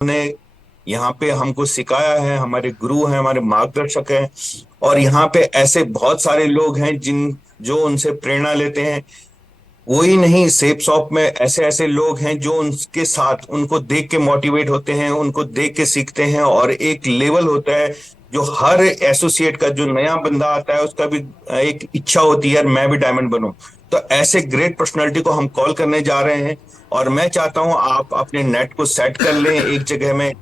ने यहाँ पे हमको सिखाया है, हमारे गुरु हैं, हमारे मार्गदर्शक हैं। और यहाँ पे ऐसे बहुत सारे लोग हैं जो उनसे प्रेरणा लेते हैं। वही नहीं, सेप शॉप में ऐसे ऐसे लोग हैं जो उनके साथ उनको देख के मोटिवेट होते हैं, उनको देख के सीखते हैं। और एक लेवल होता है जो हर एसोसिएट का, जो नया बंदा आता है उसका भी एक इच्छा होती है, यार मैं भी डायमंड बनूं। तो ऐसे ग्रेट पर्सनालिटी को हम कॉल करने जा रहे हैं। और मैं चाहता हूं आप अपने नेट को सेट कर लें, एक जगह में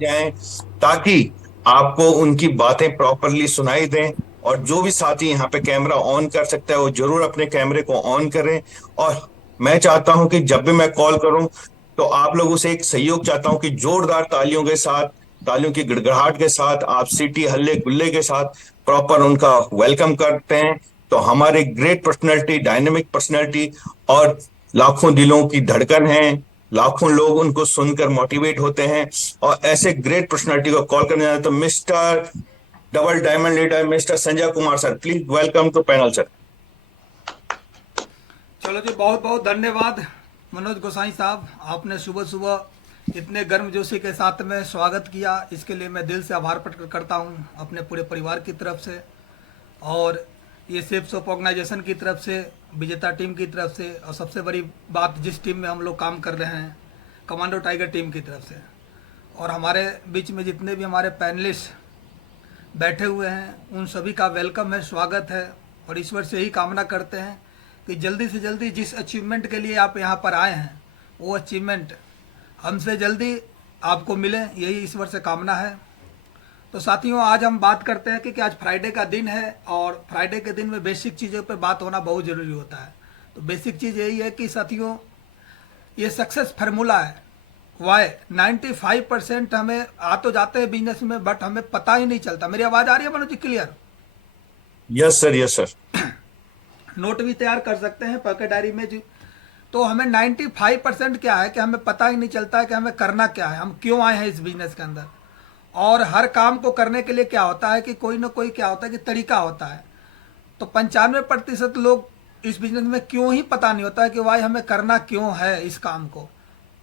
जाएं, ताकि आपको उनकी बातें प्रॉपरली सुनाई दें। और जो भी साथी यहाँ पे कैमरा ऑन कर सकता है वो जरूर अपने कैमरे को ऑन करें। और मैं चाहता हूं कि जब भी मैं कॉल करूं तो आप लोगों से एक सहयोग चाहता हूं कि जोरदार तालियों के साथ, तालियों की गड़गड़ाहट के साथ, आप सीटी हल्ले गुल्ले के साथ प्रॉपर उनका वेलकम करते हैं। तो हमारे ग्रेट पर्सनैलिटी, डायनेमिक पर्सनैलिटी और लाखों दिलों की धड़कन है, लाखों लोग उनको सुनकर मोटिवेट होते हैं। और ऐसे ग्रेट पर्सनालिटी को कॉल करने जाए तो mister double diamond leader mister Sanjay Kumar sir, please welcome to panel sir. चलो जी, बहुत बहुत धन्यवाद मनोज गोसाई साहब। आपने सुबह सुबह इतने गर्मजोशी के साथ में स्वागत किया, इसके लिए मैं दिल से आभार प्रकट करता हूं अपने पूरे परिवार की तरफ से, और ये सेफ सोप ऑर्गेनाइजेशन की तरफ से, विजेता टीम की तरफ से, और सबसे बड़ी बात जिस टीम में हम लोग काम कर रहे हैं, कमांडो टाइगर टीम की तरफ से। और हमारे बीच में जितने भी हमारे पैनलिस्ट बैठे हुए हैं उन सभी का वेलकम है, स्वागत है। और ईश्वर से ही कामना करते हैं कि जल्दी से जल्दी जिस अचीवमेंट के लिए आप यहाँ पर आए हैं वो अचीवमेंट हमसे जल्दी आपको मिले, यही ईश्वर से कामना है। तो साथियों, आज हम बात करते हैं कि आज फ्राइडे का दिन है, और फ्राइडे के दिन में बेसिक चीज़ों पर बात होना बहुत ज़रूरी होता है। तो बेसिक चीज़ यही है कि साथियों, ये सक्सेस फार्मूला है। वाई 95% हमें आ तो जाते हैं बिजनेस में, बट हमें पता ही नहीं चलता। मेरी आवाज़ आ रही है Manoj ji, clear? Yes sir, yes sir. Note भी तैयार कर सकते हैं पॉकेट डायरी में जी। तो हमें 95% क्या है कि हमें पता ही नहीं चलता है कि हमें करना क्या है, हम क्यों आए हैं इस बिजनेस के अंदर। और हर काम को करने के लिए क्या होता है कि कोई ना कोई क्या होता है कि तरीका होता है। तो 95% लोग इस बिजनेस में क्यों ही पता नहीं होता है कि भाई हमें करना क्यों है इस काम को,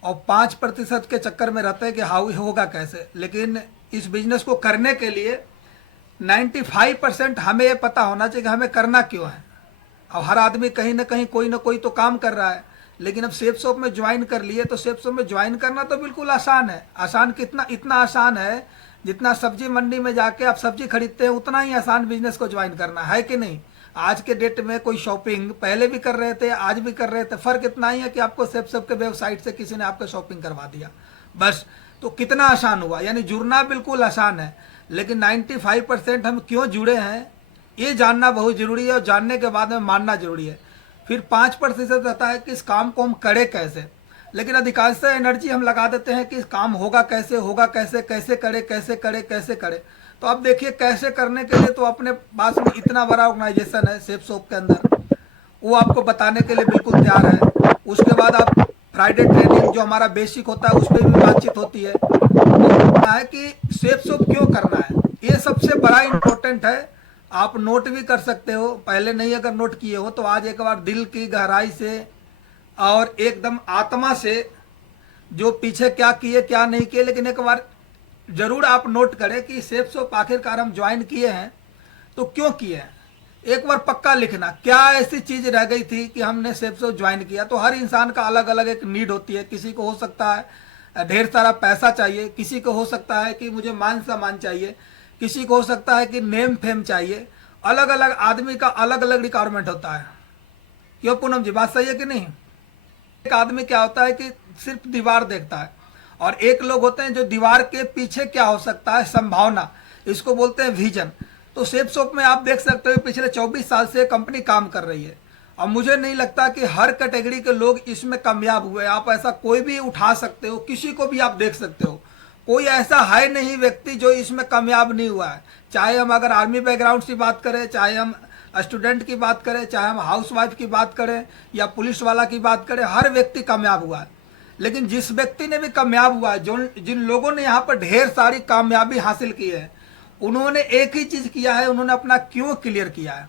और 5% के चक्कर में रहते हैं कि हाउ होगा कैसे। लेकिन इस बिजनेस को करने के लिए 95% हमें ये पता होना चाहिए कि हमें करना क्यों है। अब हर आदमी कहीं ना कहीं कोई ना कोई तो काम कर रहा है, लेकिन अब सेफ शॉप में ज्वाइन कर लिए तो सेफ शॉप में ज्वाइन करना तो बिल्कुल आसान है। आसान कितना, इतना आसान है जितना सब्जी मंडी में जाके आप सब्जी खरीदते हैं उतना ही आसान बिजनेस को ज्वाइन करना है कि नहीं। आज के डेट में कोई शॉपिंग पहले भी कर रहे थे, आज भी कर रहे थे, फर्क इतना ही है कि आपको सेफ शॉप के वेबसाइट से किसी ने आपको शॉपिंग करवा दिया बस। तो कितना आसान हुआ, यानी जुड़ना बिल्कुल आसान है। लेकिन 95% हम क्यों जुड़े हैं ये जानना बहुत जरूरी है, और जानने के बाद में मानना जरूरी है। फिर 5% रहता है कि इस काम को हम करें कैसे। लेकिन अधिकांश एनर्जी हम लगा देते हैं कि इस काम होगा कैसे, होगा कैसे, कैसे करे, कैसे करे, कैसे करे। तो अब देखिए, कैसे करने के लिए तो अपने पास में इतना बड़ा ऑर्गेनाइजेशन है सेफ शॉप के अंदर, वो आपको बताने के लिए बिल्कुल तैयार है। उसके बाद आप फ्राइडे ट्रेनिंग जो हमारा बेसिक होता है उस पर भी बातचीत होती है। तो है कि सेफ शॉप क्यों करना है, ये सबसे बड़ा इंपॉर्टेंट है। आप नोट भी कर सकते हो, पहले नहीं अगर नोट किए हो तो आज एक बार दिल की गहराई से और एकदम आत्मा से, जो पीछे क्या किए क्या नहीं किए, लेकिन एक बार जरूर आप नोट करें कि सेफ शॉप आखिरकार हम ज्वाइन किए हैं तो क्यों किए हैं। एक बार पक्का लिखना, क्या ऐसी चीज रह गई थी कि हमने सेफ शॉप ज्वाइन किया। तो हर इंसान का अलग अलग एक नीड होती है। किसी को हो सकता है ढेर सारा पैसा चाहिए, किसी को हो सकता है कि मुझे मान सम्मान चाहिए, किसी को हो सकता है कि नेम फेम चाहिए। अलग अलग आदमी का अलग अलग रिक्वायरमेंट होता है। क्यों पूनम जी, बात सही है कि नहीं? एक आदमी क्या होता है कि सिर्फ दीवार देखता है, और एक लोग होते हैं जो दीवार के पीछे क्या हो सकता है, संभावना, इसको बोलते हैं विजन। तो सेफ शॉप में आप देख सकते हो पिछले 24 साल से कंपनी काम कर रही है, और मुझे नहीं लगता कि हर कैटेगरी के लोग इसमें कामयाब हुए। आप ऐसा कोई भी उठा सकते हो, किसी को भी आप देख सकते हो, कोई ऐसा है नहीं व्यक्ति जो इसमें कामयाब नहीं हुआ है। चाहे हम अगर आर्मी बैकग्राउंड की बात करें, चाहे हम स्टूडेंट की बात करें, चाहे हम हाउसवाइफ की बात करें, या पुलिस वाला की बात करें, हर व्यक्ति कामयाब हुआ है। लेकिन जिस व्यक्ति ने भी कामयाब हुआ है, जो जिन लोगों ने यहाँ पर ढेर सारी कामयाबी हासिल की है, उन्होंने एक ही चीज किया है, उन्होंने अपना क्यों क्लियर किया है।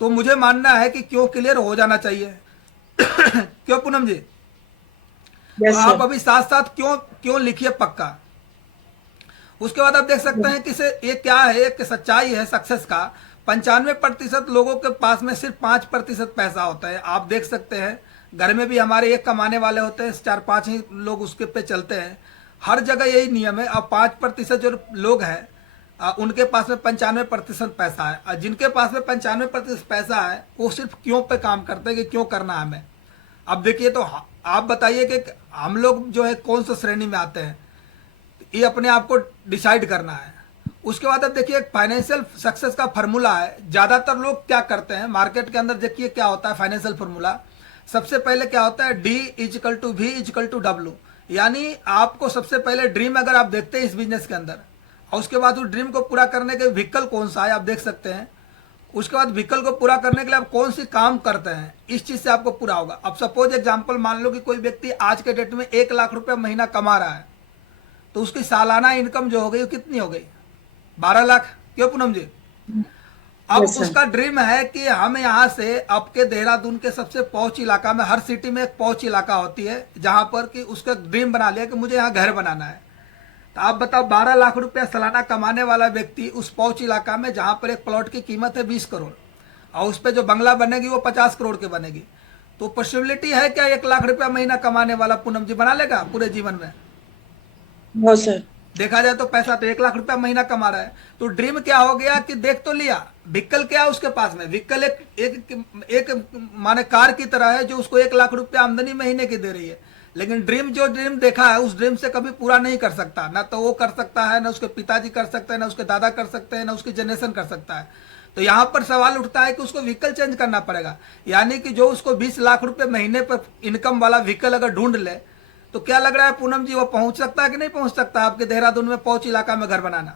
तो मुझे मानना है कि क्यों क्लियर हो जाना चाहिए। क्यों पूनम जी? तो यस आप सर। अभी साथ साथ क्यों क्यों लिखिए पक्का। उसके बाद आप देख सकते हैं कि ये क्या है कि सच्चाई है सक्सेस का। 95% लोगों के पास में सिर्फ 5% पैसा होता है। आप देख सकते हैं घर में भी हमारे एक कमाने वाले होते हैं, 4-5 ही लोग उसके पे चलते हैं। हर जगह यही नियम है। अब 5% जो लोग हैं उनके पास में 95% पैसा है, और जिनके पास में 95% पैसा है वो सिर्फ क्यों पे काम करते हैं कि क्यों करना है हमें। अब देखिए तो आप बताइए कि हम लोग जो है कौन सा श्रेणी में आते हैं, ये अपने आप को डिसाइड करना है। उसके बाद अब देखिए एक फाइनेंशियल सक्सेस का फार्मूला है। ज़्यादातर लोग क्या करते हैं मार्केट के अंदर, देखिए क्या होता है फाइनेंशियल फार्मूला। सबसे पहले क्या होता है, D=V=W। यानी आपको सबसे पहले ड्रीम अगर आप देखते हैं इस बिजनेस के अंदर, और उसके बाद उस ड्रीम को पूरा करने के व्हीकल कौन सा है आप देख सकते हैं। उसके बाद व्हीकल को पूरा करने के लिए आप कौन सी काम करते हैं, इस चीज़ से आपको पूरा होगा। अब सपोज एग्जाम्पल मान लो कि कोई व्यक्ति आज के डेट में 1 लाख रुपये महीना कमा रहा है, तो उसकी सालाना इनकम जो हो गई वो कितनी हो गई, 12 लाख। क्यों पूनम जी? अब यस सर। उसका ड्रीम है कि हम यहाँ से आपके देहरादून के सबसे पहुंच इलाका में, हर सिटी में एक पहुंच इलाका होती है जहां पर कि उसका ड्रीम बना लिया कि मुझे यहाँ घर बनाना है। तो आप बताओ 12 लाख रुपया सालाना कमाने वाला व्यक्ति उस पहुंच इलाका में जहां पर एक प्लॉट की कीमत है 20 करोड़, और उस पर जो बंगला बनेगी वो 50 करोड़ की बनेगी, तो पॉसिबिलिटी है क्या 1 लाख रुपया महीना कमाने वाला पूनम जी बना लेगा पूरे जीवन में? No sir. देखा जाए तो पैसा तो 1 लाख रुपया महीना कमा रहा है। तो ड्रीम क्या हो गया कि देख तो लिया, व्हीकल क्या है उसके पास में, व्हीकल एक माने कार की तरह है जो उसको 1 लाख रुपया आमदनी महीने की दे रही है। लेकिन जो ड्रीम देखा है उस ड्रीम से कभी पूरा नहीं कर सकता, ना तो वो कर सकता है, ना उसके पिताजी कर सकते हैं, ना उसके दादा कर सकते हैं, ना उसकी जनरेशन कर सकता है। तो यहाँ पर सवाल उठता है कि उसको व्हीकल चेंज करना पड़ेगा। यानी कि जो उसको 20 लाख रुपए महीने पर इनकम वाला व्हीकल अगर ढूंढ ले, तो क्या लग रहा है पूनम जी वो पहुंच सकता है कि नहीं पहुंच सकता आपके देहरादून में पहुंच इलाका में घर बनाना?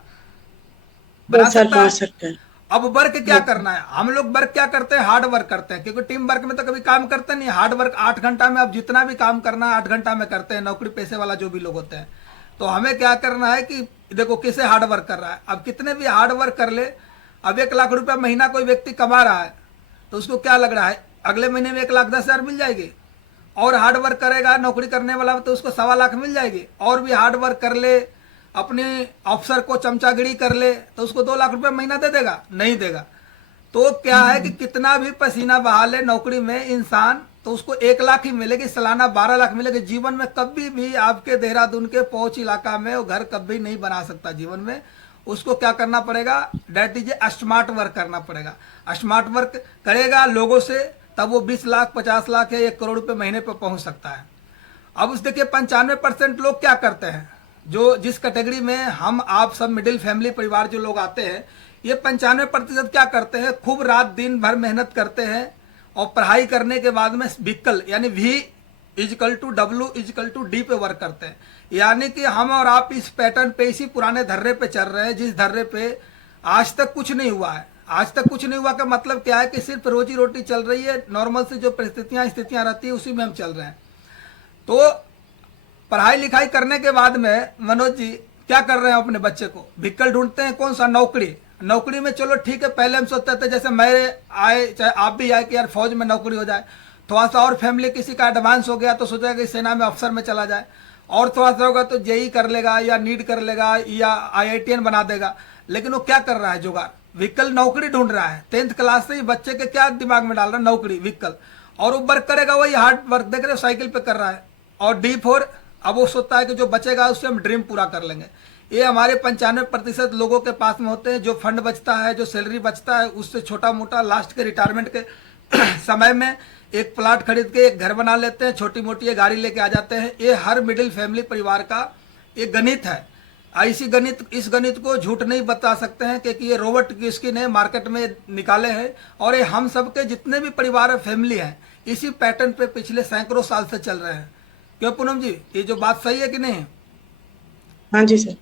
बना यस सर, सकता पहुंच है। सकते हैं। अब वर्क क्या करना है, हम लोग वर्क क्या करते हैं, हार्ड वर्क करते हैं, क्योंकि टीम वर्क में तो कभी काम करते नहीं। हार्ड वर्क 8 घंटा में आप जितना भी काम करना है 8 घंटा में करते हैं, नौकरी पेशे वाला जो भी लोग होते हैं। तो हमें क्या करना है कि देखो किसे हार्ड वर्क कर रहा है। अब कितने भी हार्ड वर्क कर ले, अब 1 लाख रुपया महीना कोई व्यक्ति कमा रहा है, तो उसको क्या लग रहा है अगले महीने में 1,10,000 मिल जाएगी। और हार्ड वर्क करेगा नौकरी करने वाला तो उसको 1,15,00,000 मिल जाएगी। और भी हार्ड वर्क कर ले, अपने अफसर को चमचागिरी कर ले, तो उसको 2 लाख रुपया महीना दे देगा? नहीं देगा। तो क्या है कि कितना भी पसीना बहा ले नौकरी में इंसान, तो उसको 1 लाख ही मिलेगी, सालाना 12 लाख मिलेगी। जीवन में कभी भी आपके देहरादून के पहुंच इलाका में वो घर कभी नहीं बना सकता जीवन में। उसको क्या करना पड़ेगा, डेट इज स्मार्ट वर्क करना पड़ेगा। स्मार्ट वर्क करेगा लोगों से, तब वो 20 लाख 50 लाख या 1 करोड़ रुपए महीने पर पहुंच सकता है। अब उस देखिए 95% लोग क्या करते हैं, जो जिस कैटेगरी में हम आप सब मिडिल फैमिली परिवार जो लोग आते हैं, ये 95% क्या करते हैं, खूब रात दिन भर मेहनत करते हैं और पढ़ाई करने के बाद में व्हीकल यानी V=W=D पे वर्क करते हैं। यानी कि हम और आप इस पैटर्न पे, इसी पुराने धर्रे पे चल रहे हैं, जिस धर्रे पे आज तक कुछ नहीं हुआ है। आज तक कुछ नहीं हुआ का मतलब क्या है कि सिर्फ रोजी रोटी चल रही है, नॉर्मल से जो परिस्थितियां स्थितियां रहती है उसी में हम चल रहे हैं। तो पढ़ाई लिखाई करने के बाद में मनोज जी क्या कर रहे हैं, अपने बच्चे को व्हीकल ढूंढते हैं, कौन सा, नौकरी। नौकरी में चलो ठीक है, पहले हम सोचते थे जैसे मेरे आए चाहे आप भी आए कि यार फौज में नौकरी हो जाए, थोड़ा सा और फैमिली किसी का एडवांस हो गया तो सोचा कि सेना में अफसर में चला जाए, और थोड़ा सा होगा तो जेई कर लेगा या नीट कर लेगा या IITN बना देगा। लेकिन वो क्या कर रहा है, जुगाड़, व्हीकल नौकरी ढूंढ रहा है। 10th क्लास से ही बच्चे के क्या दिमाग में डाल रहा है, नौकरी व्हीकल, और वो वर्क करेगा, वही हार्ड वर्क देख रहे हो साइकिल पे कर रहा है। और D4 अब वो सोचता है कि जो बचेगा उससे हम ड्रीम पूरा कर लेंगे। ये हमारे 95% लोगों के पास में होते हैं। जो फंड बचता है, जो सैलरी बचता है, उससे छोटा मोटा लास्ट के रिटायरमेंट के समय में एक प्लाट खरीद के एक घर बना लेते हैं, छोटी मोटी ये गाड़ी लेके आ जाते हैं। ये हर मिडिल फैमिली परिवार का एक गणित है। इस गणित को झूठ नहीं बता सकते हैं, क्योंकि ये रॉबर्ट कियोसाकी ने मार्केट में निकाले हैं, और ये हम सब के जितने भी परिवार है, फैमिली हैं, इसी पैटर्न पे पिछले सैकड़ों साल से चल रहे हैं। क्यों पूनम जी, ये जो बात सही है कि नहीं? हाँ जी सर।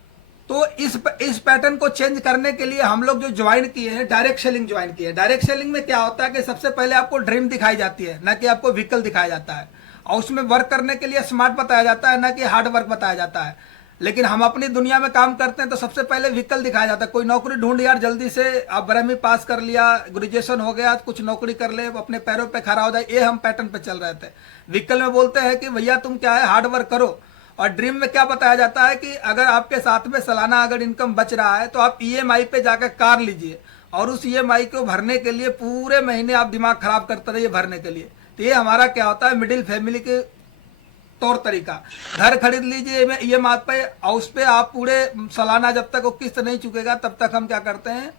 तो इस पैटर्न को चेंज करने के लिए हम लोग जो ज्वाइन किए हैं, डायरेक्ट सेलिंग ज्वाइन किए हैं। डायरेक्ट सेलिंग में क्या होता है कि सबसे पहले आपको ड्रीम दिखाई जाती है, ना कि आपको व्हीकल दिखाया जाता है, और उसमें वर्क करने के लिए स्मार्ट बताया जाता है, ना कि हार्ड वर्क बताया जाता है। लेकिन हम अपनी दुनिया में काम करते हैं तो सबसे पहले व्हीकल दिखाया जाता है। कोई नौकरी ढूंढ यार जल्दी से, आप 12वीं पास कर लिया, ग्रेजुएशन हो गया, कुछ नौकरी कर ले, अपने पैरों पे खड़ा हो जाए, ये हम पैटर्न पे चल रहे थे। व्हीकल में बोलते हैं कि भैया तुम क्या है, हार्ड वर्क करो और ड्रीम में क्या बताया जाता है कि अगर आपके साथ में सालाना अगर इनकम बच रहा है तो आप ईएमआई पे जाकर कार लीजिए और उस ईएमआई को भरने के लिए पूरे महीने आप दिमाग खराब करते रहिए भरने के लिए। तो ये हमारा क्या होता है, मिडिल फैमिली के तौर तरीका। घर खरीद लीजिए ईएमआई पे और उस पर आप पूरे सालाना जब तक वो किस्त नहीं चुकेगा तब तक हम क्या करते हैं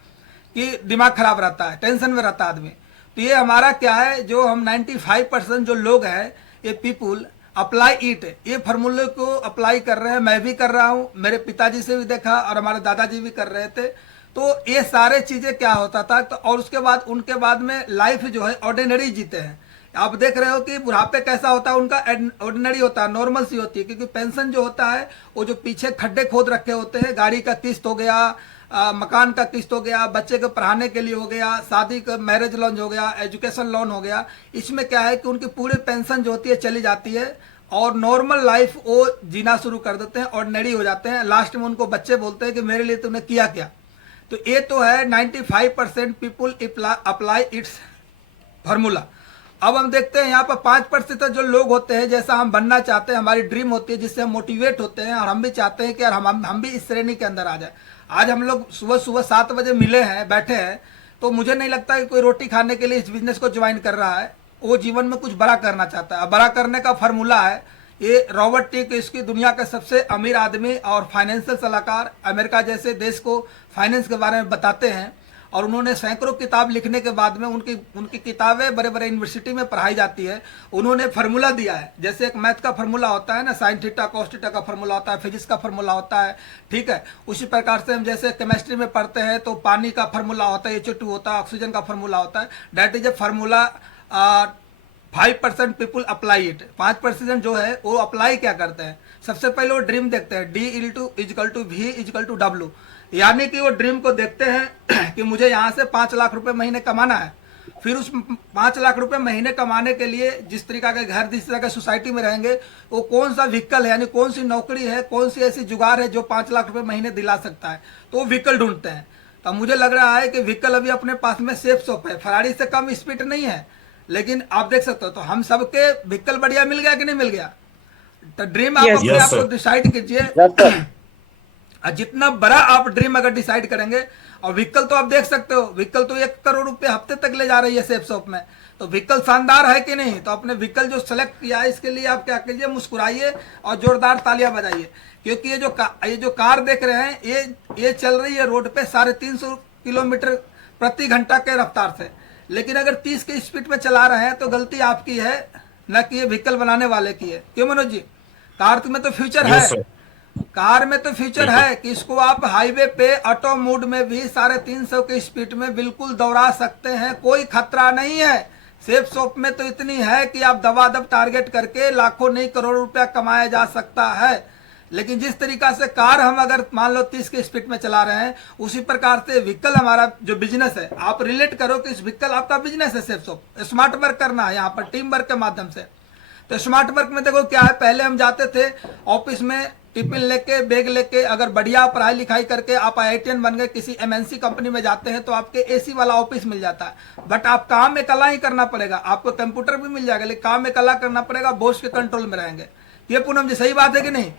कि दिमाग खराब रहता है, टेंशन में रहता है आदमी। तो ये हमारा क्या है, जो हम 95% जो लोग हैं ये पीपुल अप्लाई इट, ये फार्मूले को अप्लाई कर रहे हैं। मैं भी कर रहा हूँ, मेरे पिताजी से भी देखा और हमारे दादाजी भी कर रहे थे। तो ये सारे चीजें क्या होता था, तो और उसके बाद उनके बाद में लाइफ जो है ऑर्डिनरी जीते हैं। आप देख रहे हो कि बुढ़ापे कैसा होता है उनका, ऑर्डिनरी होता है, नॉर्मल सी होती है। क्योंकि पेंशन जो होता है वो जो पीछे खड्डे खोद रखे होते हैं, गाड़ी का किस्त हो गया, मकान का किस्त हो गया, बच्चे को पढ़ाने के लिए हो गया, शादी का मैरिज लोन हो गया, एजुकेशन लोन हो गया, इसमें क्या है कि उनकी पूरी पेंशन जो होती है चली जाती है और नॉर्मल लाइफ वो जीना शुरू कर देते हैं, ऑर्डिनरी हो जाते हैं। लास्ट में उनको बच्चे बोलते हैं कि मेरे लिए तुमने किया क्या। तो ये तो है 95% पीपुल अप्लाई इट्स फार्मूला। अब हम देखते हैं यहाँ पर 5% जो लोग होते हैं, जैसा हम बनना चाहते हैं, हमारी ड्रीम होती है जिससे हम मोटिवेट होते हैं और हम भी चाहते हैं कि यार हम भी इस श्रेणी के अंदर आ जाए। आज हम लोग सुबह सुबह 7 बजे मिले हैं, बैठे हैं, तो मुझे नहीं लगता कि कोई रोटी खाने के लिए इस बिजनेस को ज्वाइन कर रहा है, वो जीवन में कुछ बड़ा करना चाहता है। बड़ा करने का फार्मूला है ये। रॉबर्ट टी, इसकी दुनिया का सबसे अमीर आदमी और फाइनेंशियल सलाहकार, अमेरिका जैसे देश को फाइनेंस के बारे में बताते हैं और उन्होंने सैकड़ों किताब लिखने के बाद में उनकी किताबें बड़े बड़े यूनिवर्सिटी में पढ़ाई जाती है। उन्होंने फार्मूला दिया है, जैसे एक मैथ का फार्मूला होता है ना, साइन थीटा कॉस थीटा का फार्मूला होता है, फिजिक्स का फार्मूला होता है, ठीक है। उसी प्रकार से हम जैसे केमिस्ट्री में पढ़ते हैं तो पानी का फार्मूला होता है, H2 होता है, ऑक्सीजन का फार्मूला होता है। That is a formula. 5% people apply it. 5% जो है वो अप्लाई क्या करते हैं, सबसे पहले वो ड्रीम देखते हैं, D=V=W, यानी कि वो ड्रीम को देखते हैं कि मुझे यहाँ से 5 लाख रुपए महीने कमाना है। फिर उस 5 लाख रुपए महीने कमाने के लिए जिस तरीका के घर, जिस तरह के सोसाइटी में रहेंगे, वो कौन सा व्हीकल है, यानी कौन सी नौकरी है, कौन सी ऐसी जुगाड़ है जो 5 लाख रुपए महीने दिला सकता है, तो वो व्हीकल ढूंढते हैं। तो मुझे लग रहा है कि व्हीकल अभी अपने पास में सेफ शॉप है, फरारी से कम स्पीड नहीं है, लेकिन आप देख सकते हो। तो हम सबके व्हीकल बढ़िया मिल गया कि नहीं मिल गया। तो ड्रीम आप अपने आप को डिसाइड कीजिए, जितना बड़ा आप ड्रीम अगर डिसाइड करेंगे। और व्हीकल तो आप देख सकते हो, व्हीकल तो 1 करोड़ रुपए हफ्ते तक ले जा रही है सेफ शॉप में। तो व्हीकल शानदार है कि नहीं। तो अपने व्हीकल जो सेलेक्ट किया है इसके लिए आप क्या कीजिए, मुस्कुराइए और जोरदार तालियां बजाइए। क्योंकि ये जो कार देख रहे हैं ये चल रही है रोड पे 350 किलोमीटर प्रति घंटा के रफ्तार से, लेकिन अगर 30 की स्पीड में चला रहे हैं तो गलती आपकी है, न कि ये व्हीकल बनाने वाले की है। क्यों मनोज जी। कार में तो फ्यूचर है, कार में तो फ्यूचर है कि इसको आप हाईवे पे ऑटो मोड में भी 350 की स्पीड में बिल्कुल दौड़ा सकते हैं, कोई खतरा नहीं है। सेफ शॉप में तो इतनी है कि आप दबादब टारगेट करके लाखों नहीं करोड़ रुपया कमाया जा सकता है। लेकिन जिस तरीका से कार हम अगर मान लो 30 की स्पीड में चला रहे हैं, उसी प्रकार से व्हीकल हमारा जो बिजनेस है, आप रिलेट करो कि इस व्हीकल आपका बिजनेस है। सेफ शॉप स्मार्ट वर्क करना है यहाँ पर, टीम वर्क के माध्यम से। तो स्मार्ट वर्क में देखो क्या है, पहले हम जाते थे ऑफिस में टिफिन लेके, बैग लेके, अगर बढ़िया पढ़ाई लिखाई करके आप IITian बन गए, किसी MNC कंपनी में जाते हैं तो आपके AC वाला ऑफिस मिल जाता है। बट आप काम अकेला ही करना पड़ेगा, आपको कंप्यूटर भी मिल जाएगा, लेकिन काम अकेला करना पड़ेगा, बॉस के कंट्रोल में रहेंगे। ये पूनम जी सही बात है कि नहीं।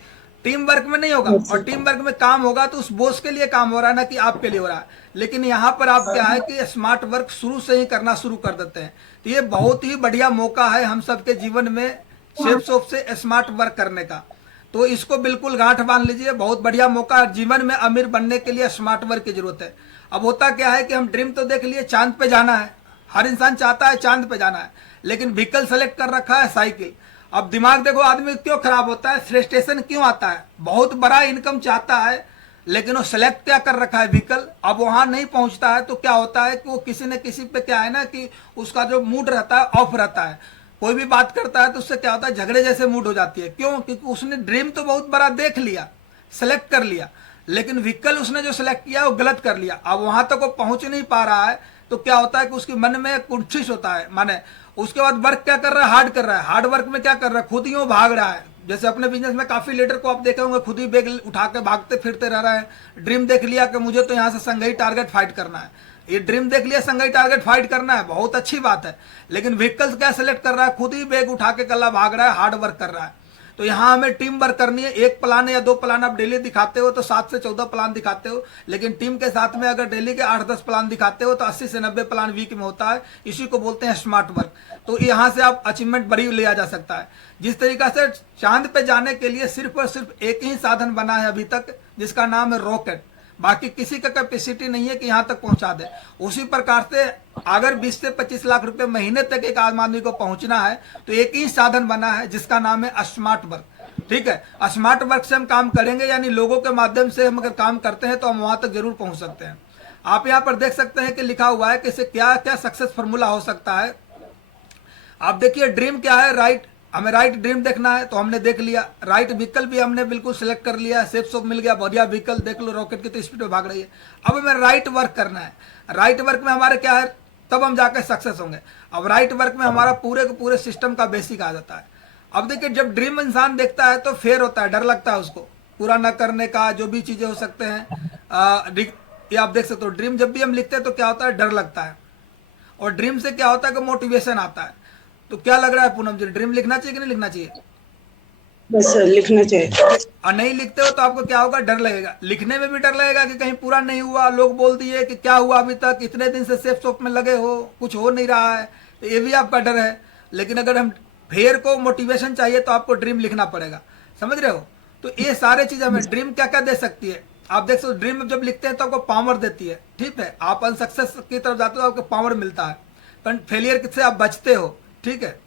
टीम वर्क में नहीं होगा, और टीम वर्क में काम होगा तो उस बॉस के लिए काम हो रहा है, ना कि आपके लिए हो रहा है। लेकिन यहाँ पर आप क्या है कि स्मार्ट वर्क शुरू से ही करना शुरू कर देते हैं। तो ये बहुत ही बढ़िया मौका है हम सबके जीवन में सेफ शॉप से स्मार्ट वर्क करने का। तो इसको बिल्कुल गांठ बांध लीजिए, बहुत बढ़िया मौका। जीवन में अमीर बनने के लिए स्मार्ट वर्क की जरूरत है। अब होता क्या है कि हम ड्रीम तो देख लिए, चांद पे जाना है, हर इंसान चाहता है चांद पे जाना है, लेकिन व्हीकल सेलेक्ट कर रखा है साइकिल। अब दिमाग देखो आदमी क्यों खराब होता है, फ्रस्ट्रेशन क्यों आता है, बहुत बड़ा इनकम चाहता है, लेकिन वो सेलेक्ट क्या कर रखा है व्हीकल। अब वहां नहीं पहुंचता है तो क्या होता है कि वो किसी न किसी पे क्या है ना कि उसका जो मूड रहता है ऑफ रहता है। कोई भी बात करता है तो उससे क्या होता है, झगड़े जैसे मूड हो जाती है। क्यों, क्योंकि उसने ड्रीम तो बहुत बड़ा देख लिया, सेलेक्ट कर लिया, लेकिन व्हीकल उसने जो सेलेक्ट किया वो गलत कर लिया। अब वहां तक वो पहुंच नहीं पा रहा है तो क्या होता है कि उसके मन में कुंठित होता है। माने उसके बाद वर्क क्या कर रहा है, हार्ड कर रहा है। हार्ड वर्क में क्या कर रहा है, खुद ही वो भाग रहा है। जैसे अपने बिजनेस में काफी लीडर को आप देखे होंगे, खुद ही बैग उठा के भागते फिरते रह रहे हैं। ड्रीम देख लिया कि मुझे तो यहाँ से संघई टारगेट फाइट करना है, ये ड्रीम देख लिया संघई टारगेट फाइट करना है, बहुत अच्छी बात है। लेकिन व्हीकल्स क्या सेलेक्ट कर रहा है, खुद ही बैग उठा के कल्ला भाग रहा है, हार्ड वर्क कर रहा है। तो यहाँ हमें टीम वर्क करनी है। एक प्लान या दो प्लान आप डेली दिखाते हो तो 7 से 14 प्लान दिखाते हो, लेकिन टीम के साथ में अगर डेली के 8-10 प्लान दिखाते हो तो 80 से 90 प्लान वीक में होता है। इसी को बोलते हैं स्मार्ट वर्क। तो यहाँ से आप अचीवमेंट बड़ी लिया जा सकता है। जिस तरीका से चांद पे जाने के लिए सिर्फ और सिर्फ एक ही साधन बना है अभी तक, जिसका नाम है रॉकेट। बाकी किसी का कैपेसिटी नहीं है कि यहाँ तक पहुंचा दे। उसी प्रकार से अगर 20 से 25 लाख रुपए महीने तक एक आम आदमी को पहुंचना है तो एक ही साधन बना है जिसका नाम है स्मार्ट वर्क। ठीक है, स्मार्ट वर्क से हम काम करेंगे, यानी लोगों के माध्यम से हम अगर काम करते हैं तो हम वहां तक जरूर पहुंच सकते हैं। आप यहाँ पर देख सकते हैं कि लिखा हुआ है कि इसे क्या क्या सक्सेस फॉर्मूला हो सकता है। आप देखिए ड्रीम क्या है, राइट, हमें राइट ड्रीम देखना है तो हमने देख लिया। राइट व्हीकल भी हमने बिल्कुल सिलेक्ट कर लिया, सेफ सोप मिल गया, बढ़िया व्हीकल, देख लो रॉकेट कितनी स्पीड में भाग रही है। अब हमें राइट वर्क करना है। राइट वर्क में हमारे क्या है, तब हम जाकर सक्सेस होंगे। अब राइट वर्क में हमारा पूरे के पूरे सिस्टम का बेसिक आ जाता है। अब देखिए जब ड्रीम इंसान देखता है तो फेयर होता है, डर लगता है उसको पूरा न करने का, जो भी चीजें हो सकते हैं। ये आप देख सकते हो, ड्रीम जब भी हम लिखते हैं तो क्या होता है, डर लगता है। और ड्रीम से क्या होता है कि मोटिवेशन आता है। तो क्या लग रहा है पूनम जी, ड्रीम लिखना चाहिए कि नहीं लिखना चाहिए? बस सर, लिखना चाहिए। और नहीं लिखते हो तो आपको क्या होगा, डर लगेगा। लिखने में भी डर लगेगा कि कहीं पूरा नहीं हुआ, लोग बोल दिए कि क्या हुआ, अभी तक इतने दिन से सेफ शॉप में लगे हो, कुछ हो नहीं रहा है, तो ये भी आपका डर है। लेकिन अगर हम फेयर को मोटिवेशन चाहिए तो आपको ड्रीम लिखना पड़ेगा, समझ रहे हो? तो ये सारे चीज हमें ड्रीम क्या क्या दे सकती है। आप देख सकते हो ड्रीम जब लिखते हैं तो आपको पावर देती है। ठीक है, आप अनसक्सेस की तरफ जाते हो, आपको पावर मिलता है, पर फेलियर से आप बचते हो। ठीक है,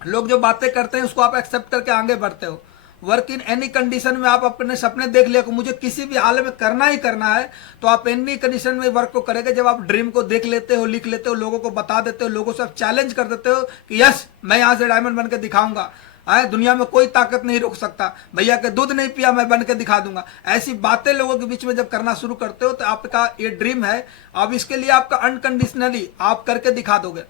लोग जो बातें करते हैं उसको आप एक्सेप्ट करके आगे बढ़ते हो। वर्क इन एनी कंडीशन में आप अपने सपने देख लिया कि मुझे किसी भी हाल में करना ही करना है, तो आप एनी कंडीशन में वर्क को करेंगे। जब आप ड्रीम को देख लेते हो, लिख लेते हो, लोगों को बता देते हो, लोगों से आप चैलेंज कर देते हो कि यस मैं यहाँ से डायमंड बन के दिखाऊंगा, दुनिया में कोई ताकत नहीं रोक सकता, भैया के दूध नहीं पिया मैं बन के दिखा दूंगा, ऐसी बातें लोगों के बीच में जब करना शुरू करते हो तो आपका ये ड्रीम है। अब इसके लिए आपका अनकंडीशनली आप करके दिखा दोगे।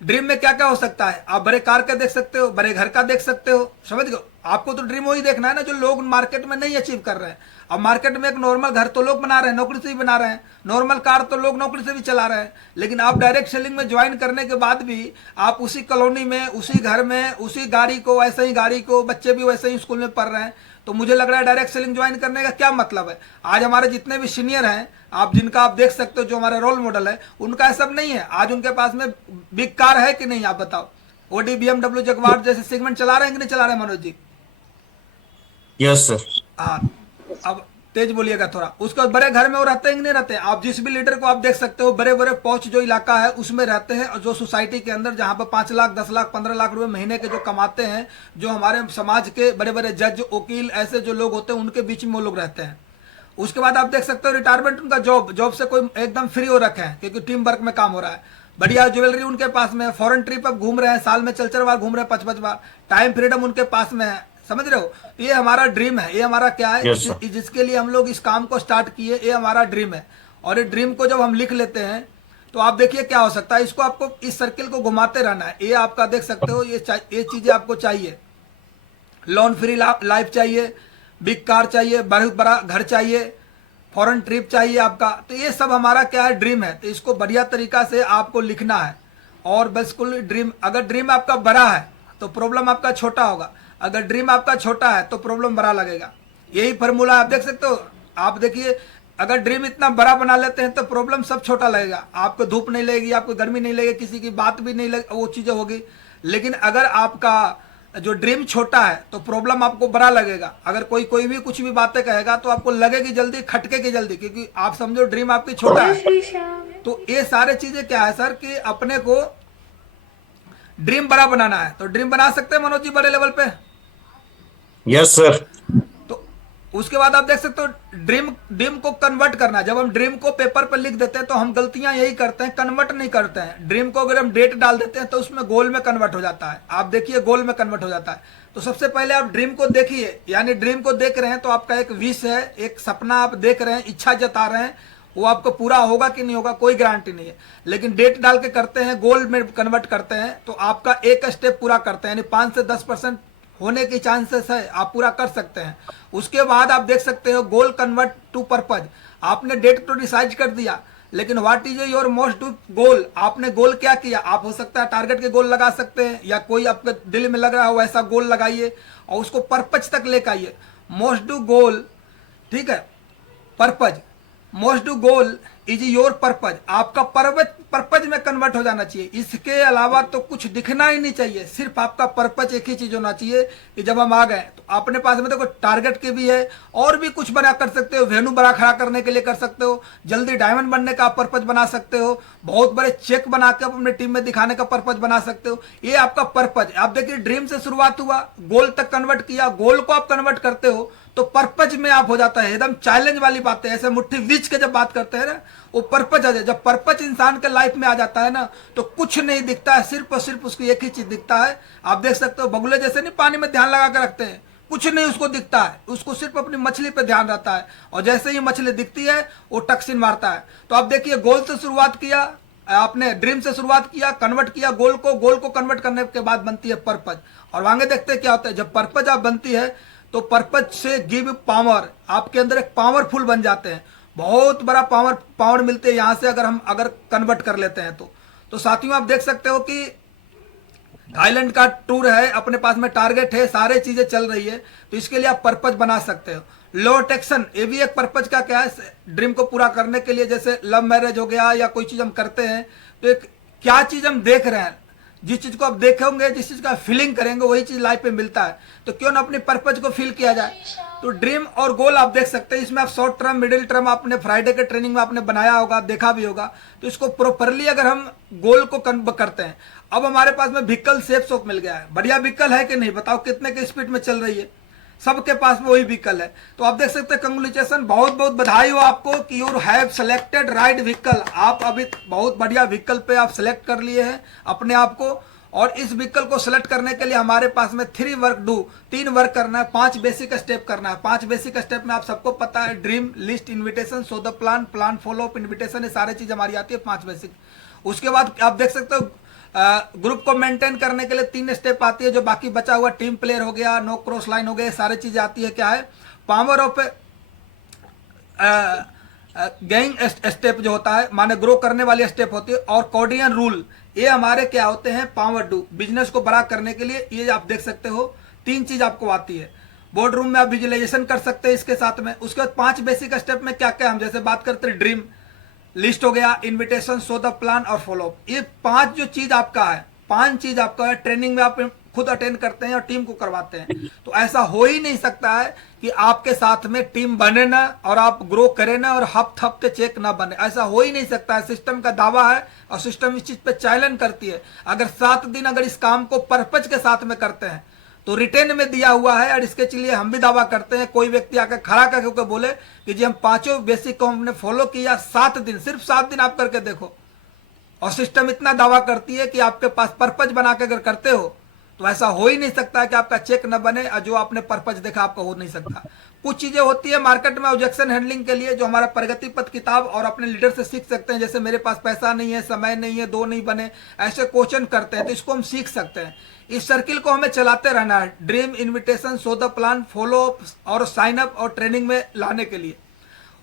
ड्रीम में क्या क्या हो सकता है, आप बड़े कार का देख सकते हो, बड़े घर का देख सकते हो, समझ गए? आपको तो ड्रीम वही देखना है ना जो लोग मार्केट में नहीं अचीव कर रहे हैं। अब मार्केट में एक नॉर्मल घर तो लोग बना रहे हैं, नौकरी से भी बना रहे हैं, नॉर्मल कार तो लोग नौकरी से भी चला रहे हैं, लेकिन आप डायरेक्ट सेलिंग में ज्वाइन करने के बाद भी आप उसी कॉलोनी में, उसी घर में, उसी गाड़ी को, वैसे ही गाड़ी को, बच्चे भी वैसे ही स्कूल में पढ़ रहे हैं। तो मुझे लग रहा है डायरेक्ट सेलिंग ज्वाइन करने का क्या मतलब है। आज हमारे जितने भी सीनियर हैं, आप जिनका आप देख सकते हो, जो हमारे रोल मॉडल है, उनका सब नहीं है। आज उनके पास में बिग कार है कि नहीं, आप बताओ? ओडी, बीएमडब्ल्यू, जगवार जैसे सेगमेंट चला रहे हैं कि नहीं चला रहे हैं मनोज जी? Yes sir. हाँ, अब तेज बोलिएगा थोड़ा। उसके बाद बड़े घर में वो रहते हैं कि नहीं रहते हैं? आप जिस भी लीडर को आप देख सकते हो, बड़े बड़े पौच जो इलाका है उसमें रहते हैं, और जो सोसाइटी के अंदर जहां पर 5 लाख, 10 लाख, 15 लाख रुपए महीने के जो कमाते हैं, जो हमारे समाज के बड़े बड़े जज, वकील, ऐसे जो लोग होते हैं, उनके बीच में वो लोग रहते हैं। उसके बाद आप देख सकते हो रिटायरमेंट उनका जॉब से कोई एकदम फ्री हो रखे हैं, क्योंकि टीम वर्क में काम हो रहा है। बढ़िया ज्वेलरी उनके पास में है, फॉरेन ट्रिप अब घूम रहे हैं, साल में 4-4 बार घूम रहे हैं, 5-5 बार। टाइम फ्रीडम उनके पास में है, समझ रहे हो? ये हमारा ड्रीम है, ये हमारा क्या है, जिसके लिए हम लोग इस काम को स्टार्ट किए, ये हमारा ड्रीम है। और ये ड्रीम को जब हम लिख लेते हैं तो आप देखिए क्या हो सकता है। इसको आपको इस सर्किल को घुमाते रहना है। ये आपका देख सकते हो, ये चीजें आपको चाहिए। लोन फ्री लाइफ चाहिए, बिग कार चाहिए, बहुत बड़ा घर चाहिए, फॉरेन ट्रिप चाहिए आपका। तो ये सब हमारा क्या है, ड्रीम है। तो इसको बढ़िया तरीका से आपको लिखना है। और बिल्कुल ड्रीम, अगर ड्रीम आपका बड़ा है तो प्रॉब्लम आपका छोटा होगा, अगर ड्रीम आपका छोटा है तो प्रॉब्लम बड़ा लगेगा। यही फॉर्मूला आप देख सकते हो। आप देखिए, अगर ड्रीम इतना बड़ा बना लेते हैं तो प्रॉब्लम सब छोटा लगेगा। आपको धूप नहीं लगेगी, आपको गर्मी नहीं लगेगी, किसी की बात भी नहीं लगे, वो चीजें होगी। लेकिन अगर आपका जो ड्रीम छोटा है तो प्रॉब्लम आपको बड़ा लगेगा। अगर कोई भी कुछ भी बातें कहेगा तो आपको लगेगी जल्दी, खटकेगी जल्दी, क्योंकि आप समझो ड्रीम आपकी छोटा है। तो ये सारे चीजें क्या है सर, कि अपने को ड्रीम बड़ा बनाना है। तो ड्रीम बना सकते हैं मनोज जी बड़े लेवल पे? Yes sir. तो उसके बाद आप देख सकते हो ड्रीम को कन्वर्ट करना। जब हम ड्रीम को पेपर पर लिख देते हैं तो हम गलतियां यही करते हैं, कन्वर्ट नहीं करते हैं। ड्रीम को अगर हम डेट डाल देते हैं तो उसमें गोल में कन्वर्ट हो जाता है। आप देखिए गोल में कन्वर्ट हो जाता है। तो सबसे पहले आप ड्रीम को देखिए, यानी ड्रीम को देख रहे हैं तो आपका एक विश है, एक सपना आप देख रहे हैं, इच्छा जता रहे हैं। वो आपको पूरा होगा कि नहीं होगा कोई गारंटी नहीं है, लेकिन डेट डाल के करते हैं, गोल में कन्वर्ट करते हैं तो आपका एक स्टेप पूरा करते हैं, यानी 5 से 10% होने की चांसेस है, आप पूरा कर सकते हैं। उसके बाद आप देख सकते हो गोल कन्वर्ट टू पर्पज। आपने डेट तो डिसाइड कर दिया, लेकिन व्हाट इज योर मोस्ट गोल, आपने गोल क्या किया। आप हो सकता है टारगेट के गोल लगा सकते हैं, या कोई आपके दिल में लग रहा हो वैसा गोल लगाइए और उसको पर्पज तक लेकर आइए। मोस्ट डू गोल, ठीक है, purpose, most do goal is your purpose, आपका पर्पज में कन्वर्ट हो जाना चाहिए। इसके अलावा तो कुछ दिखना ही नहीं चाहिए, सिर्फ आपका पर्पज एक ही चीज होना चाहिए कि जब हम आ गए तो अपने पास में देखो टारगेट के भी है, और भी कुछ बना कर सकते हो, वेन्यू बड़ा खड़ा करने के लिए कर सकते हो, जल्दी डायमंड बनने का पर्पज बना सकते हो, बहुत बड़े चेक बना के अपने टीम में दिखाने का पर्पज बना सकते हो। ये आपका पर्पज। आप देखिए ड्रीम से शुरुआत हुआ, गोल तक कन्वर्ट किया, गोल को आप कन्वर्ट करते हो तो पर्पज में आप हो जाता है। एकदम चैलेंज वाली बातें, ऐसे मुट्ठी बीच के जब बात करते हैं ना, वो पर्पज आ जाए। जब पर्पज इंसान के लाइफ में आ जाता है ना, तो कुछ नहीं दिखता है, सिर्फ और सिर्फ उसकी एक ही चीज दिखता है। आप देख सकते हो बगुले जैसे नहीं पानी में ध्यान लगा कर रखते हैं, कुछ नहीं उसको दिखता है, उसको सिर्फ अपनी मछली पे ध्यान रहता है, और जैसे ही मछली दिखती है वो टक्सिन मारता है। तो आप देखिए गोल से शुरुआत किया आपने, ड्रीम से शुरुआत किया, कन्वर्ट किया गोल को कन्वर्ट करने के बाद बनती है पर्पज। और आगे देखते हैं क्या होता है, जब पर्पज आप बनती है तो पर्पज से गिव पावर, आपके अंदर एक पावरफुल बन जाते हैं, बहुत बड़ा पावर मिलते हैं यहां से, अगर कन्वर्ट कर लेते हैं तो साथियों आप देख सकते हो कि थाईलैंड का टूर है, अपने पास में टारगेट है, सारे चीजें चल रही है, तो इसके लिए आप पर्पज बना सकते हो। लो टेक्शन, ये भी एक पर्पज का क्या है, ड्रीम को पूरा करने के लिए, जैसे लव मैरिज हो गया या कोई चीज हम करते हैं, तो एक क्या चीज हम देख रहे हैं, जिस चीज को आप देखेंगे, जिस चीज का फीलिंग करेंगे, वही चीज लाइफ में मिलता है। तो क्यों ना अपनी पर्पज को फील किया जाए। तो ड्रीम और गोल आप देख सकते हैं, इसमें आप शॉर्ट टर्म, मिडिल टर्म, आपने फ्राइडे के ट्रेनिंग में आपने बनाया होगा, देखा भी होगा। तो इसको प्रॉपरली अगर हम गोल को करते हैं, अब हमारे पास में व्हीकल सेफ सोप मिल गया है, बढ़िया व्हीकल है कि नहीं, बताओ कितने के स्पीड में चल रही है, सबके पास में वही व्हीकल है। तो आप देख सकते हैं, कंग्रेचुलेशन, बहुत बहुत बधाई हो आपको कि you have selected right vehicle. आप अभी बहुत बढ़िया व्हीकल पे आप सेलेक्ट कर लिए हैं अपने आप को। और इस व्हीकल को सेलेक्ट करने के लिए हमारे पास में 3 वर्क करना है, 5 बेसिक स्टेप करना है। 5 बेसिक स्टेप में आप सबको पता है, dream, list, invitation, so the plan, follow up, invitation, ये सारी चीज हमारी आती है, 5 बेसिक। उसके बाद आप देख सकते हो ग्रुप को मेंटेन करने के लिए 3 स्टेप आती है, जो बाकी बचा हुआ टीम प्लेयर हो गया, नो क्रॉस लाइन हो गया, सारी चीजें आती है। क्या है, पावर ऑफ गैंग स्टेप जो होता है, माने ग्रो करने वाली स्टेप होती है, और कोऑर्डिनेशन रूल, ये हमारे क्या होते हैं, पावर डू, बिजनेस को बड़ा करने के लिए। ये आप देख सकते हो 3 चीज आपको आती है। बोर्ड रूम में आप विजुअलाइजेशन कर सकते हैं इसके साथ में। उसके बाद 5 बेसिक स्टेप में क्या क्या, हम जैसे बात करते हैं, ड्रीम, लिस्ट हो गया, इन्विटेशन, सो द प्लान और फॉलो। ये 5 जो चीज आपका है, 5 चीज आपका है, ट्रेनिंग में आप खुद अटेंड करते हैं और टीम को करवाते हैं। तो ऐसा हो ही नहीं सकता है कि आपके साथ में टीम बने ना और आप ग्रो करें ना और हफ्ते चेक ना बने, ऐसा हो ही नहीं सकता है। सिस्टम का दावा है और सिस्टम इस चीज पे चैलेंज करती है। अगर 7 दिन अगर इस काम को पर्पज के साथ में करते हैं तो रिटेन में दिया हुआ है, और इसके लिए हम भी दावा करते हैं। कोई व्यक्ति आकर खड़ा करके बोले कि जी हम 5 बेसिक को हमने फॉलो किया 7 दिन, सिर्फ 7 दिन आप करके देखो, और सिस्टम इतना दावा करती है कि आपके पास पर्पज बना के अगर करते हो तो ऐसा हो ही नहीं सकता है कि आपका चेक न बने, और जो आपने पर्पज देखा आपका हो नहीं सकता। कुछ चीजें होती है मार्केट में ऑब्जेक्शन हैंडलिंग के लिए, जो हमारा प्रगति पथ किताब और अपने लीडर से सीख सकते हैं। जैसे मेरे पास पैसा नहीं है, समय नहीं है, 2 नहीं बने, ऐसे क्वेश्चन करते हैं, तो इसको हम सीख सकते हैं। इस सर्किल को हमें चलाते रहना है, dream, invitation, so the plan, follow और साइन अप और ट्रेनिंग में लाने के लिए।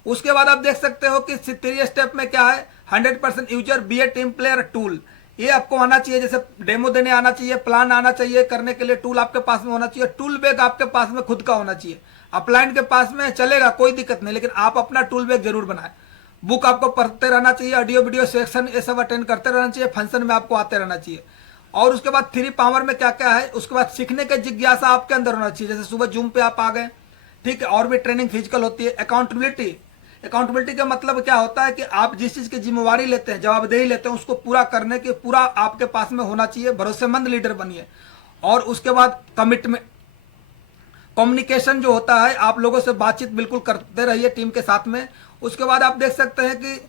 उसके बाद आप देख सकते हो कि 3 स्टेप में क्या है, 100% यूजर, बी ए टीम प्लेयर, टूल, ये आपको आना चाहिए। जैसे डेमो देने आना चाहिए, प्लान आना चाहिए, करने के लिए टूल आपके पास में होना चाहिए, टूल बैग आपके पास में खुद का होना चाहिए। अपलाइन के पास में चलेगा, कोई दिक्कत नहीं, लेकिन आप अपना टूल बैग जरूर बनाएं। बुक आपको पढ़ते रहना चाहिए, ऑडियो वीडियो सेक्शन ये सब अटेंड करते रहना चाहिए, फंक्शन में आपको आते रहना चाहिए। और उसके बाद 3 पावर में क्या क्या है, उसके बाद सीखने की जिज्ञासा आपके अंदर होना चाहिए। जैसे सुबह जूम पे आप आ गए, ठीक है, और भी ट्रेनिंग फिजिकल होती है। अकाउंटेबिलिटी का मतलब क्या होता है कि आप जिस चीज की जिम्मेवारी लेते हैं, जवाबदेही लेते हैं, उसको पूरा करने के पूरा आपके पास में होना चाहिए। भरोसेमंद लीडर बनिए। और उसके बाद कमिटमेंट, कम्युनिकेशन जो होता है, आप लोगों से बातचीत बिल्कुल करते रहिए टीम के साथ में। उसके बाद आप देख सकते हैं कि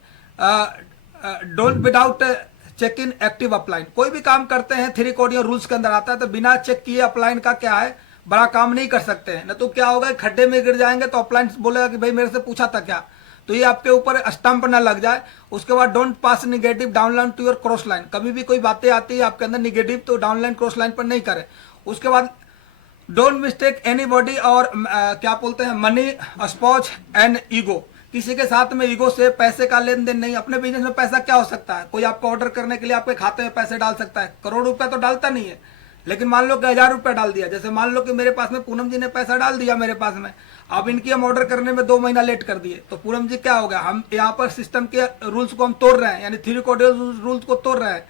don't without check in active upline, कोई भी काम करते हैं 3 कोडियो रूल्स के अंदर आता है, तो बिना चेक किए अपलाइन का क्या है, बड़ा काम नहीं कर सकते हैं। न तो क्या होगा, खड्डे में गिर जाएंगे तो अपलाइन बोलेगा कि भाई मेरे से पूछा था क्या, तो ये आपके ऊपर स्टंप ना लग जाए। उसके बाद don't pass negative downline to your cross line, कभी भी कोई बातें आती है आपके अंदर निगेटिव तो डाउनलाइन क्रॉस लाइन पर नहीं करें। उसके बाद डोंट मिस्टेक एनी बॉडी और क्या बोलते हैं, मनी, स्पॉच एंड ईगो, किसी के साथ में ईगो से पैसे का लेन देन नहीं। अपने बिजनेस में पैसा क्या हो सकता है, कोई आपको ऑर्डर करने के लिए आपके खाते में पैसे डाल सकता है, करोड़ रुपए तो डालता नहीं है, लेकिन मान लो कि 1000 रुपये डाल दिया। जैसे मान लो कि मेरे पास में पूनम जी ने पैसा डाल दिया मेरे पास में, अब इनकी हम ऑर्डर करने में 2 महीना लेट कर दिए, तो पूनम जी क्या हो गया, हम यहाँ पर सिस्टम के रूल्स को हम तोड़ रहे हैं, यानी 3 कोडियल रूल्स को तोड़ रहे हैं।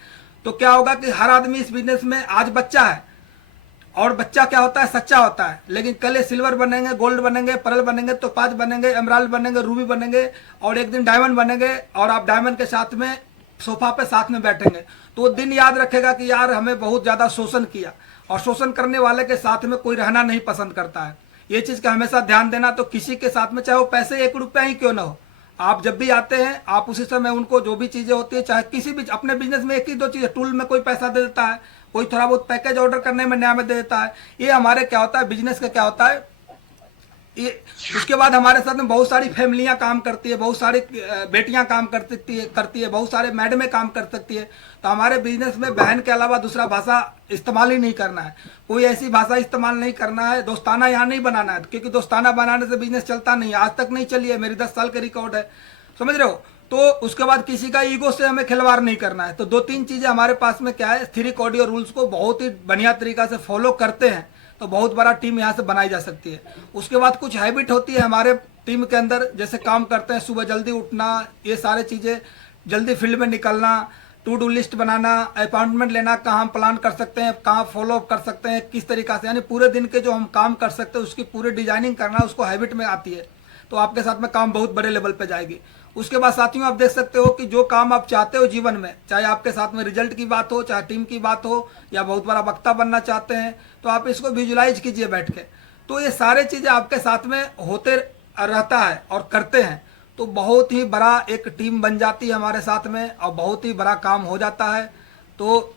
तो क्या होगा कि हर आदमी इस बिजनेस में आज बच्चा है, और बच्चा क्या होता है, सच्चा होता है, लेकिन कल ये सिल्वर बनेंगे, गोल्ड बनेंगे, पर्ल बनेंगे, तो 5 बनेंगे, एमराल्ड बनेंगे, रूबी बनेंगे, और एक दिन डायमंड बनेंगे, और आप डायमंड के साथ में सोफा पे साथ में बैठेंगे। तो वो दिन याद रखेगा कि यार हमें बहुत ज़्यादा शोषण किया, और शोषण करने वाले के साथ में कोई रहना नहीं पसंद करता है। ये चीज़ का हमेशा ध्यान देना। तो किसी के साथ में चाहे वो पैसे 1 रुपया ही क्यों ना हो, आप जब भी आते हैं आप उसी समय उनको जो भी चीज़ें होती है, चाहे किसी भी अपने बिजनेस में 1 ही 2 चीज़ें, टूल में कोई पैसा दे देता है, कोई थोड़ा बहुत पैकेज ऑर्डर करने में नया में दे देता है। ये हमारे क्या होता है, बिजनेस का क्या होता है ये। उसके बाद हमारे साथ में बहुत सारी फैमिलियां काम करती है, बहुत सारी बेटियां काम करती है, बहुत सारे मैडमें काम कर सकती है। तो हमारे बिजनेस में बहन के अलावा दूसरा भाषा इस्तेमाल ही नहीं करना है, कोई ऐसी भाषा इस्तेमाल नहीं करना है। दोस्ताना यहाँ नहीं बनाना है, क्योंकि दोस्ताना बनाने से बिजनेस चलता नहीं, आज तक नहीं चली है, मेरी 10 साल का रिकॉर्ड है, समझ रहे हो। तो उसके बाद किसी का ईगो से हमें खिलवाड़ नहीं करना है। तो 2-3 चीज़ें हमारे पास में क्या है, 3 कोडियल रूल्स को बहुत ही बढ़िया तरीका से फॉलो करते हैं तो बहुत बड़ा टीम यहाँ से बनाई जा सकती है। उसके बाद कुछ हैबिट होती है हमारे टीम के अंदर, जैसे काम करते हैं, सुबह जल्दी उठना, ये सारे चीज़ें, जल्दी फील्ड में निकलना, टू डू लिस्ट बनाना, अपॉइंटमेंट लेना, कहाँ हम प्लान कर सकते हैं, कहाँ फॉलो अप कर सकते हैं, किस तरीका से, यानी पूरे दिन के जो हम काम कर सकते हैं उसकी पूरी डिजाइनिंग करना, उसको हैबिट में आती है। तो आपके साथ में काम बहुत बड़े लेवल पे जाएगी। उसके बाद साथियों आप देख सकते हो कि जो काम आप चाहते हो जीवन में, चाहे आपके साथ में रिजल्ट की बात हो, चाहे टीम की बात हो, या बहुत बड़ा वक्ता बनना चाहते हैं, तो आप इसको विजुलाइज कीजिए बैठ के। तो ये सारे चीज़ें आपके साथ में होते रहता है और करते हैं, तो बहुत ही बड़ा एक टीम बन जाती है हमारे साथ में, और बहुत ही बड़ा काम हो जाता है। तो